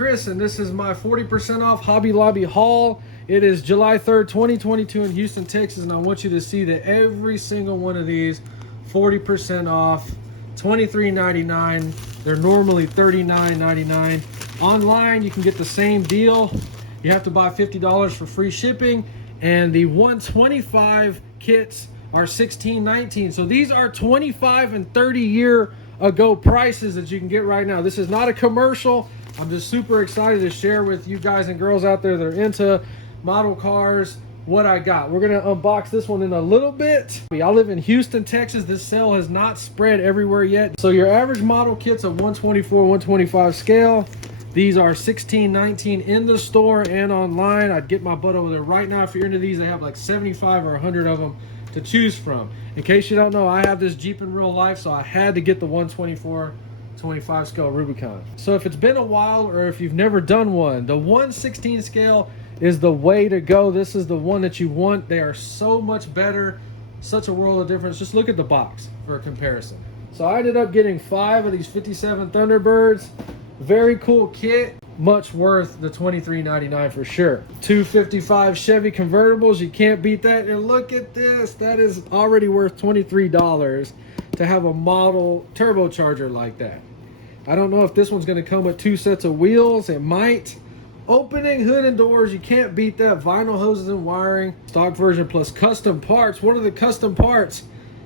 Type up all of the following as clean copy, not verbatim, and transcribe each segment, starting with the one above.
Chris, and this is my 40% off Hobby Lobby haul. It is July 3rd, 2022 in Houston, Texas, and I want you to see that every single one of these 40% off, $23.99. They're normally $39.99. Online, you can get the same deal. You have to buy $50 for free shipping, and the 125 kits are $16.19. So these are 25 and 30 year ago prices that you can get right now. This is not a commercial. I'm just super excited to share with you guys and girls out there that are into model cars what I got. We're gonna unbox this one in a little bit. I live in Houston, Texas. This sale has not spread everywhere yet. So your average model kits of 124, 125 scale. These are $16.19 in the store and online. I'd get my butt over there right now if you're into these. They have like 75 or 100 of them to choose from. In case you don't know, I have this Jeep in real life, so I had to get the 124 25 scale Rubicon. So if it's been a while or if you've never done one, the 116 scale is the way to go. This is the one that you want. They are so much better, such a world of difference. Just look at the box for a comparison. So I ended up getting 5 of these 57 Thunderbirds. Very cool kit, much worth the $23.99 for sure. 255 Chevy convertibles, you can't beat that. And look at this, that is already worth $23 to have a model turbocharger like that. I don't know if this one's gonna come with 2 sets of wheels. It might. Opening hood and doors, you can't beat that. Vinyl hoses and wiring, stock version plus custom parts. What are the custom parts?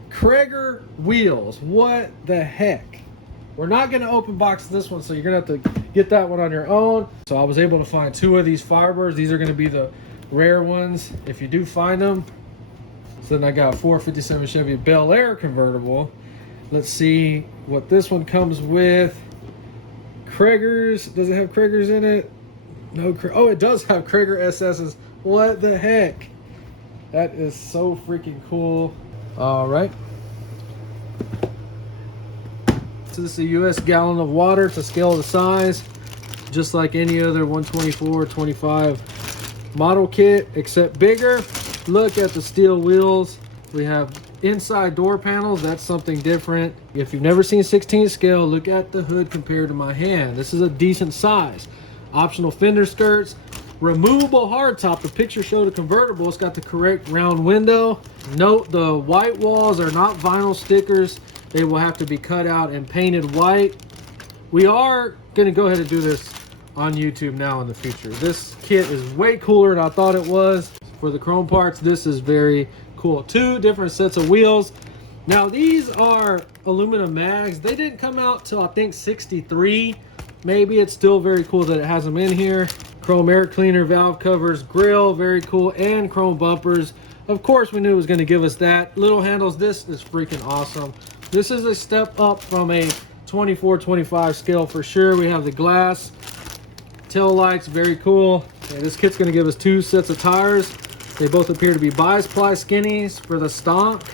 Krager wheels. What the heck? We're not going to open box this one, so you're going to have to get that one on your own. So I was able to find 2 of these Firebirds. These are going to be the rare ones if you do find them. So then I got a 457 Chevy Bel Air convertible. Let's see what this one comes with. Krager's. Does it have Krager's in it? No. Oh, it does have Krager SS's. What the heck? That is so freaking cool. All right. So this is a US gallon of water to scale the size, just like any other 124, 25 model kit, except bigger. Look at the steel wheels. We have inside door panels. That's something different. If you've never seen 16 scale, look at the hood compared to my hand. This is a decent size. Optional fender skirts, removable hardtop. The picture showed a convertible. It's got the correct round window. Note the white walls are not vinyl stickers. They will have to be cut out and painted white. We are going to go ahead and do this on YouTube now in the future. This kit is way cooler than I thought it was. For the chrome parts, this is very cool. 2 different sets of wheels. Now these are aluminum mags. They didn't come out till I think 63. Maybe. It's still very cool that it has them in here. Chrome air cleaner, valve covers, grill, very cool, and chrome bumpers. Of course, we knew it was going to give us that. Little handles. This is freaking awesome. This is a step up from a 24-25 scale for sure. We have the glass tail lights, very cool. Yeah, this kit's going to give us 2 sets of tires. They both appear to be bi-ply skinnies for the stock,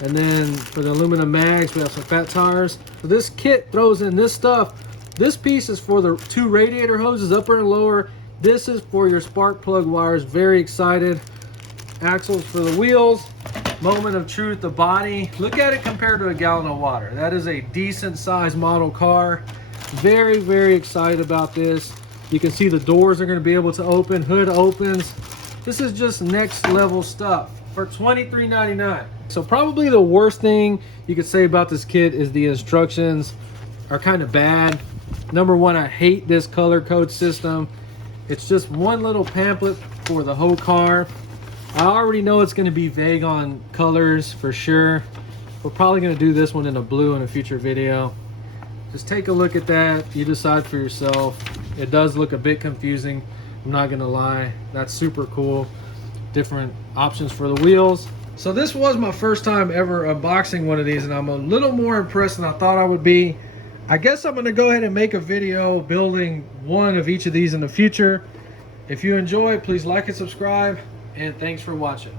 and then for the aluminum mags, we have some fat tires. So this kit throws in this stuff. This piece is for the 2 radiator hoses, upper and lower. This is for your spark plug wires. Very excited. Axles for the wheels. Moment of truth, the body. Look at it compared to a gallon of water. That is a decent sized model car. Very, very excited about this. You can see the doors are going to be able to open. Hood opens. This is just next level stuff for $23.99. So probably the worst thing you could say about this kit is the instructions are kind of bad. Number 1, I hate this color code system. It's just one little pamphlet for the whole car. I already know it's going to be vague on colors for sure. We're probably going to do this one in a blue in a future video. Just take a look at that. You decide for yourself. It does look a bit confusing. I'm not going to lie. That's super cool. Different options for the wheels. So this was my first time ever unboxing one of these, and I'm a little more impressed than I thought I would be. I guess I'm going to go ahead and make a video building one of each of these in the future. If you enjoy, please like and subscribe, and thanks for watching.